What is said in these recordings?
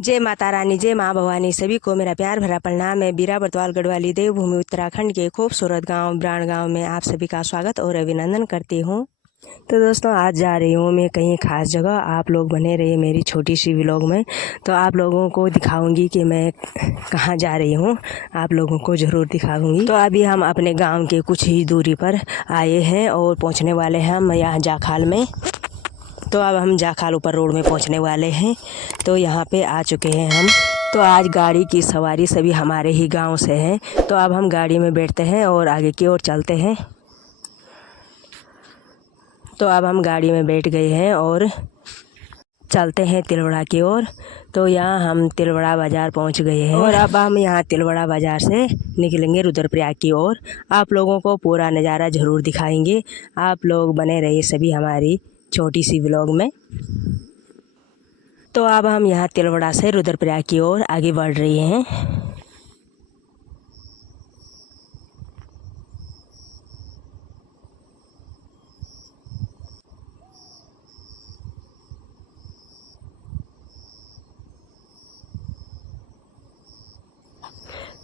जय माता रानी, जय माँ भवानी। सभी को मेरा प्यार भरा प्रणाम। मैं बीरा बरतवाल गढ़वाली देवभूमि उत्तराखंड के खूबसूरत गांव ब्राण गांव में आप सभी का स्वागत और अभिनंदन करती हूँ। तो दोस्तों, आज जा रही हूँ मैं कहीं खास जगह। आप लोग बने रहिए मेरी छोटी सी व्लॉग में। तो आप लोगों को दिखाऊंगी कि मैं कहाँ जा रही हूँ, आप लोगों को ज़रूर दिखाऊंगी। तो अभी हम अपने गाँव के कुछ ही दूरी पर आए हैं और पहुँचने वाले हैं हम यहाँ जाखाल में। तो अब हम जाखाल ऊपर रोड में पहुंचने वाले हैं। तो यहाँ पे आ चुके हैं हम। तो आज गाड़ी की सवारी सभी हमारे ही गांव से है। तो अब हम गाड़ी में बैठते हैं और आगे की ओर चलते हैं। तो अब हम गाड़ी में बैठ गए हैं और चलते हैं तिलवड़ा की ओर। तो यहाँ हम तिलवड़ा बाज़ार पहुँच गए हैं और अब हम यहाँ तिलवड़ा बाज़ार से निकलेंगे रुद्रप्रयाग की ओर। आप लोगों को पूरा नज़ारा ज़रूर दिखाएंगे। आप लोग बने रहिए सभी हमारी छोटी सी व्लॉग में। तो अब हम यहाँ तिलवड़ा से रुद्रप्रयाग की ओर आगे बढ़ रही हैं।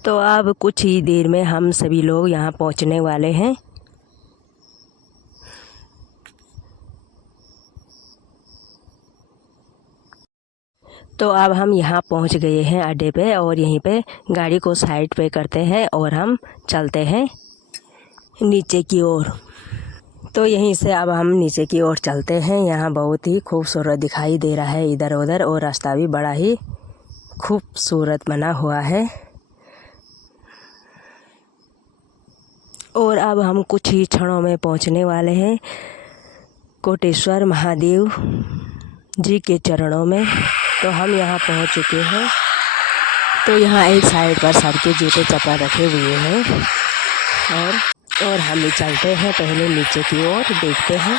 तो अब कुछ ही देर में हम सभी लोग यहाँ पहुँचने वाले हैं। तो अब हम यहाँ पहुँच गए हैं अड्डे पे और यहीं पे गाड़ी को साइड पे करते हैं और हम चलते हैं नीचे की ओर। तो यहीं से अब हम नीचे की ओर चलते हैं। यहाँ बहुत ही खूबसूरत दिखाई दे रहा है इधर उधर, और रास्ता भी बड़ा ही खूबसूरत बना हुआ है। और अब हम कुछ ही क्षणों में पहुँचने वाले हैं कोटेश्वर महादेव जी के चरणों में। तो हम यहाँ पहुँच चुके हैं। तो यहाँ एक साइड पर सबके जूते चप्पल रखे हुए हैं और हम चलते हैं पहले नीचे की ओर, देखते हैं।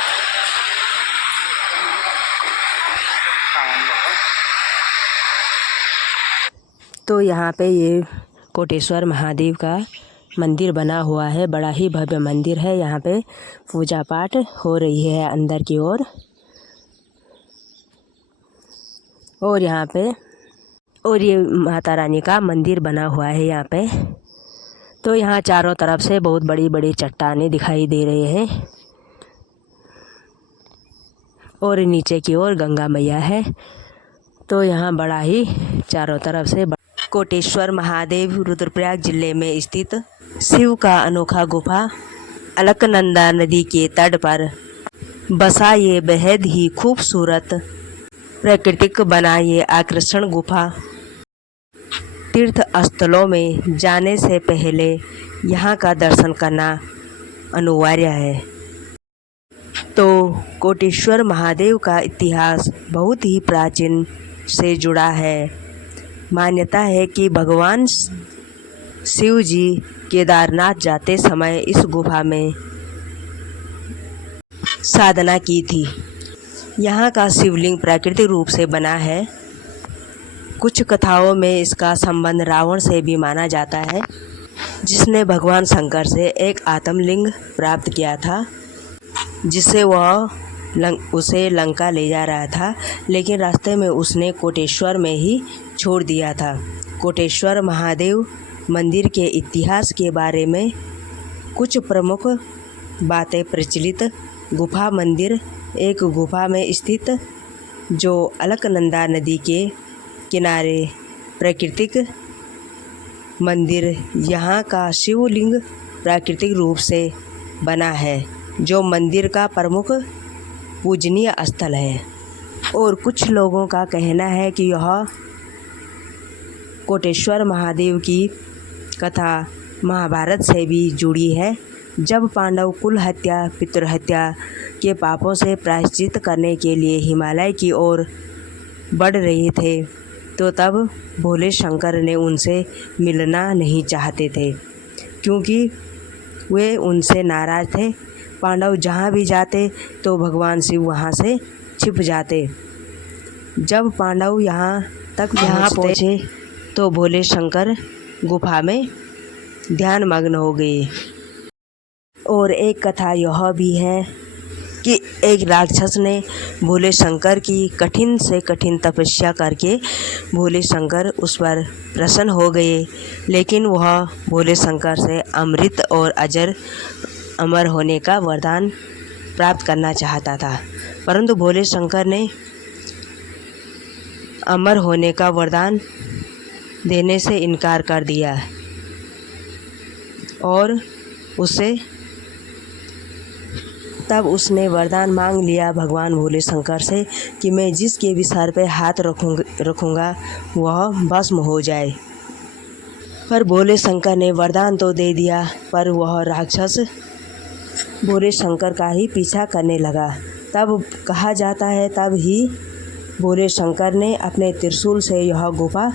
तो यहाँ पे ये कोटेश्वर महादेव का मंदिर बना हुआ है, बड़ा ही भव्य मंदिर है। यहाँ पे पूजा पाठ हो रही है अंदर की ओर। और यहाँ पे ये माता रानी का मंदिर बना हुआ है यहाँ पे। तो यहाँ चारों तरफ से बहुत बड़ी बड़ी चट्टानें दिखाई दे रही हैं और नीचे की ओर गंगा मैया है। तो यहाँ बड़ा ही चारों तरफ से कोटेश्वर महादेव रुद्रप्रयाग जिले में स्थित शिव का अनोखा गुफा अलकनंदा नदी के तट पर बसा ये बेहद ही खूबसूरत प्राकृतिक बना ये आकर्षण गुफा तीर्थ स्थलों में जाने से पहले यहाँ का दर्शन करना अनिवार्य है। तो कोटेश्वर महादेव का इतिहास बहुत ही प्राचीन से जुड़ा है। मान्यता है कि भगवान शिव जी केदारनाथ जाते समय इस गुफा में साधना की थी। यहाँ का शिवलिंग प्राकृतिक रूप से बना है। कुछ कथाओं में इसका संबंध रावण से भी माना जाता है, जिसने भगवान शंकर से एक आत्मलिंग प्राप्त किया था, जिससे वह उसे लंका ले जा रहा था, लेकिन रास्ते में उसने कोटेश्वर में ही छोड़ दिया था। कोटेश्वर महादेव मंदिर के इतिहास के बारे में कुछ प्रमुख बातें प्रचलित। गुफा मंदिर एक गुफा में स्थित जो अलकनंदा नदी के किनारे प्राकृतिक मंदिर। यहाँ का शिवलिंग प्राकृतिक रूप से बना है, जो मंदिर का प्रमुख पूजनीय स्थल है। और कुछ लोगों का कहना है कि यह कोटेश्वर महादेव की कथा महाभारत से भी जुड़ी है। जब पांडव कुल हत्या पितृहत्या के पापों से प्रायश्चित करने के लिए हिमालय की ओर बढ़ रहे थे, तो तब भोले शंकर ने उनसे मिलना नहीं चाहते थे, क्योंकि वे उनसे नाराज़ थे। पांडव जहाँ भी जाते तो भगवान शिव वहाँ से छिप जाते। जब पांडव यहाँ पहुँचे तो भोले शंकर गुफा में ध्यान मग्न हो गए। और एक कथा यह भी है कि एक राक्षस ने भोले शंकर की कठिन से कठिन तपस्या करके भोले शंकर उस पर प्रसन्न हो गए, लेकिन वह भोले शंकर से अमृत और अमर होने का वरदान प्राप्त करना चाहता था। परंतु भोले शंकर ने अमर होने का वरदान देने से इनकार कर दिया और तब उसने वरदान मांग लिया भगवान भोले शंकर से कि मैं जिसके भी सर पे हाथ रखूँगा वह भस्म हो जाए। पर भोले शंकर ने वरदान तो दे दिया, पर वह राक्षस भोले शंकर का ही पीछा करने लगा। तब कहा जाता है तब ही भोले शंकर ने अपने त्रिशूल से यह गुफा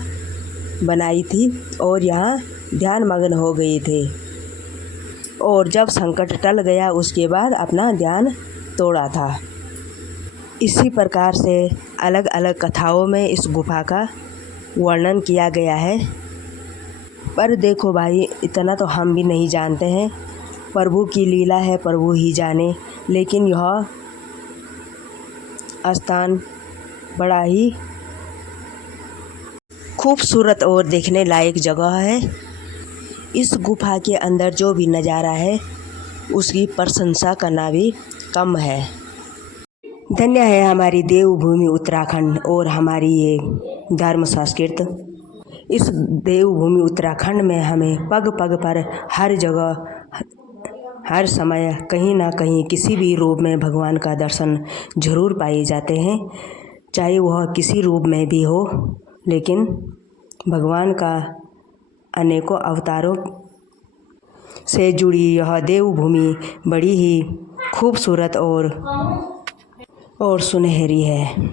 बनाई थी और यहाँ ध्यान मग्न हो गए थे, और जब संकट टल गया उसके बाद अपना ध्यान तोड़ा था। इसी प्रकार से अलग अलग कथाओं में इस गुफा का वर्णन किया गया है। पर देखो भाई, इतना तो हम भी नहीं जानते हैं, प्रभु की लीला है, प्रभु ही जाने। लेकिन यह स्थान बड़ा ही खूबसूरत और देखने लायक जगह है। इस गुफा के अंदर जो भी नज़ारा है उसकी प्रशंसा करना भी कम है। धन्य है हमारी देवभूमि उत्तराखंड और हमारी ये धर्म संस्कृति। इस देवभूमि उत्तराखंड में हमें पग पग पर हर जगह हर समय कहीं ना कहीं किसी भी रूप में भगवान का दर्शन जरूर पाए जाते हैं, चाहे वह किसी रूप में भी हो। लेकिन भगवान का अनेकों अवतारों से जुड़ी यह देवभूमि बड़ी ही खूबसूरत और सुनहरी है।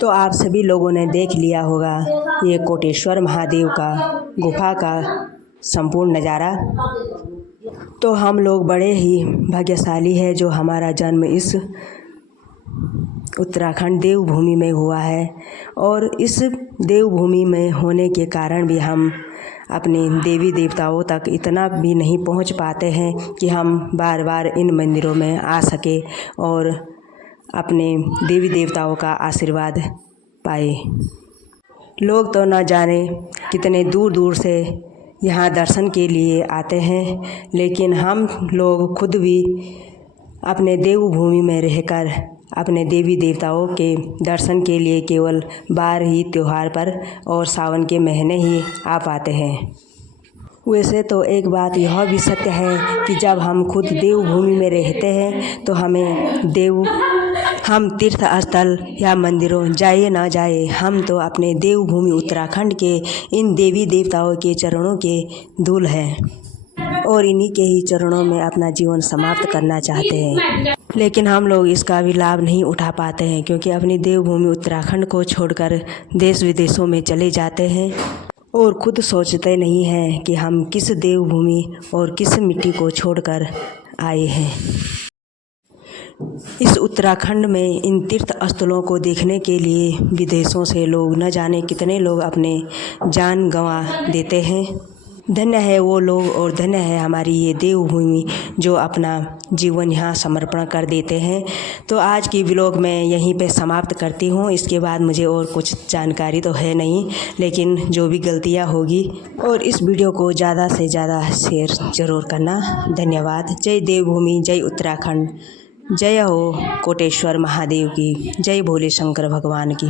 तो आप सभी लोगों ने देख लिया होगा ये कोटेश्वर महादेव का गुफा का संपूर्ण नज़ारा। तो हम लोग बड़े ही भाग्यशाली है जो हमारा जन्म इस उत्तराखंड देवभूमि में हुआ है, और इस देवभूमि में होने के कारण भी हम अपने देवी देवताओं तक इतना भी नहीं पहुंच पाते हैं कि हम बार बार इन मंदिरों में आ सके और अपने देवी देवताओं का आशीर्वाद पाए। लोग तो न जाने कितने दूर दूर से यहाँ दर्शन के लिए आते हैं, लेकिन हम लोग खुद भी अपने देवभूमि में रहकर अपने देवी देवताओं के दर्शन के लिए केवल बार ही त्योहार पर और सावन के महीने ही आ पाते हैं। वैसे तो एक बात यह भी सत्य है कि जब हम खुद देवभूमि में रहते हैं तो हम तीर्थ स्थल या मंदिरों जाए ना जाए, हम तो अपने देवभूमि उत्तराखंड के इन देवी देवताओं के चरणों के धूल हैं और इन्हीं के ही चरणों में अपना जीवन समाप्त करना चाहते हैं। लेकिन हम लोग इसका भी लाभ नहीं उठा पाते हैं, क्योंकि अपनी देवभूमि उत्तराखंड को छोड़कर देश विदेशों में चले जाते हैं और खुद सोचते नहीं हैं कि हम किस देवभूमि और किस मिट्टी को छोड़कर आए हैं। इस उत्तराखंड में इन तीर्थ स्थलों को देखने के लिए विदेशों से लोग न जाने कितने लोग अपने जान गंवा देते हैं। धन्य है वो लोग और धन्य है हमारी ये देवभूमि जो अपना जीवन यहाँ समर्पण कर देते हैं। तो आज की व्लॉग मैं यहीं पे समाप्त करती हूँ। इसके बाद मुझे और कुछ जानकारी तो है नहीं, लेकिन जो भी गलतियाँ होगी, और इस वीडियो को ज़्यादा से ज़्यादा शेयर ज़रूर करना। धन्यवाद। जय देवभूमि, जय उत्तराखंड, जय हो कोटेश्वर महादेव की, जय भोले शंकर भगवान की।